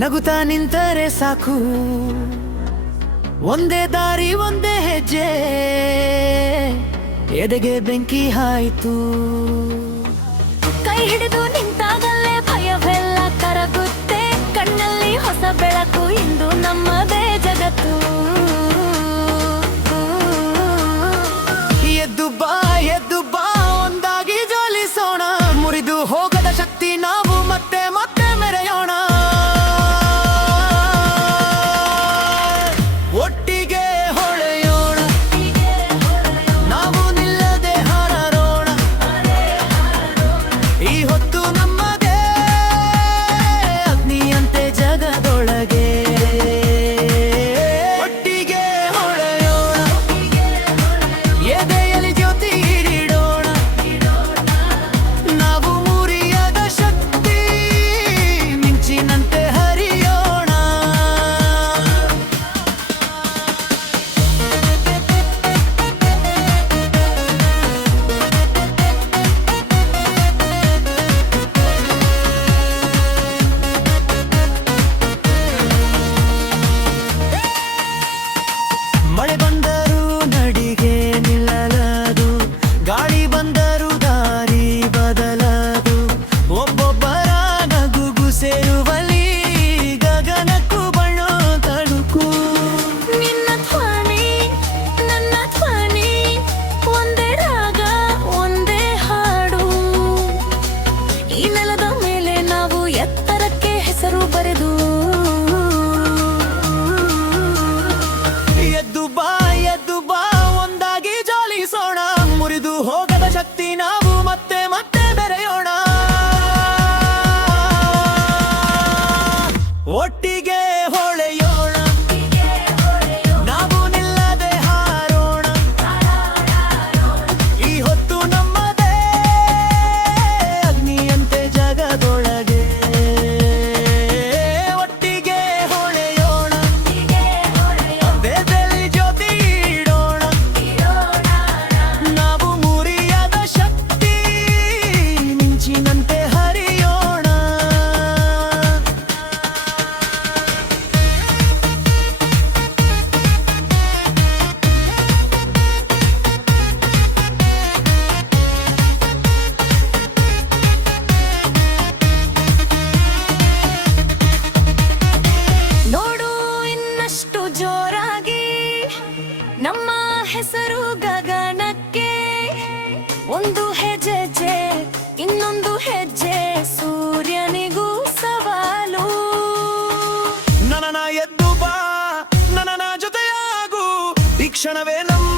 ನಗುತ್ತಾ ನಿಂತರೆ ಸಾಕು, ಒಂದೇ ದಾರಿ ಒಂದೇ ಹೆಜ್ಜೆ, ಎದೆಗೆ ಬೆಂಕಿ ಹಾಯಿತು. ಕೈ ಹಿಡಿದು ನಿಂತಾಗಲೇ ಭಯವೆಲ್ಲ ಕರಗುತ್ತೆ, ಕಣ್ಣಲ್ಲಿ ಹೊಸ ಬೆಳಕು, ಇಂದು ನಮ್ಮದೇ ಜಗತ್ತು. ಎದ್ದು ಬಾ ಎದ್ದು ಬಾ, ಒಂದಾಗಿ ಜ್ವಲಿಸೋಣ, ಮುರಿದು ಹೋಗದ ಶಕ್ತಿ ನಾವು ಮತ್ತೆ ಮತ್ತೆ ಮೆರೆಯೋಣ. ಒಟ್ಟಿಗೆ ಹೊಳೆಯೋಣ, ನಾವು ನಿಲ್ಲದೆ ಹಾರಾಡೋಣ, ಈ ಹೊತ್ತು ನಮ್ಮದೇ ಅಗ್ನಿಯಂತೆ ಜಗದೊಳಗೆ. ಒಟ್ಟಿಗೆ ಹೊಳೆಯೋಣ, ಎದೆಯಲ್ಲಿ ಜ್ಯೋತಿ ಹಿಡಿಡೋಣ, ನಾವು ಮುರಿಯದ ಶಕ್ತಿ ಮಿಂಚಿನಂತೆ ಹರಿಯೋಣ. ಮಳೆ ಬಂದರೂ ನಡಿಗೆ ನಿಲ್ಲಲದು, ಗಾಳಿ ಬಂದರೂ ದಾರಿ ಬದಲದು, ಒಬ್ಬೊಬ್ಬರ ನಗುಗು ಸೇರುವಲ್ಲಿ ಗಗನಕ್ಕೂ ಬಣ್ಣ ತಳುಕು. ನಿನ್ನ ಧ್ವನಿ ನನ್ನ ಧ್ವನಿ, ಒಂದೇ ರಾಗ ಒಂದೇ ಹಾಡು, ಈ ನೆಲದ ಮೇಲೆ ನಾವು ಎತ್ತರಕ್ಕೆ ಹೆಸರು ಬರೆದು. ಎದ್ದು ಬಾ ಒಂದಾಗಿ ಜ್ವಲಿಸೋಣ, ಮುರಿದು ಹೋಗದ ಶಕ್ತಿ ನಾವು ಮತ್ತೆ ಮತ್ತೆ ಬೆರೆಯೋಣ. ಒಟ್ಟಿಗೆ ಹೊಳೆಯೋಣ, ನಾವು ನಿಲ್ಲದೆ ಹಾರೋಣ, ಈ ಹೊತ್ತು ನಮ್ಮದೇ ಅಗ್ನಿಯಂತೆ ಜಗದೊಳಗೆ. ಒಟ್ಟಿಗೆ ಹೊಳೆಯೋಣ, ಎದೆಯಲ್ಲಿ ಜ್ಯೋತಿ ಇಡೋಣ, ನಾವು ಮುರಿಯದ ಶಕ್ತಿ ಮಿಂಚಿನಂತೆ ಹರಿಯೋಣ. ನೋಡು ಇನ್ನಷ್ಟು ಜೋರಾಗಿ ನಮ್ಮ ಹೆಸರು ಗಗನಕ್ಕೆ, ಒಂದು ಹೆಜ್ಜೆ ಇನ್ನೊಂದು ಹೆಜ್ಜೆ, ಸೂರ್ಯನಿಗೂ ಸವಾಲು. ನನ್ನನ ಎದ್ದು ಬಾ, ನನ್ನನ ಜೊತೆಯಾಗು, ಈ ಕ್ಷಣವೇ ನಮ್ಮ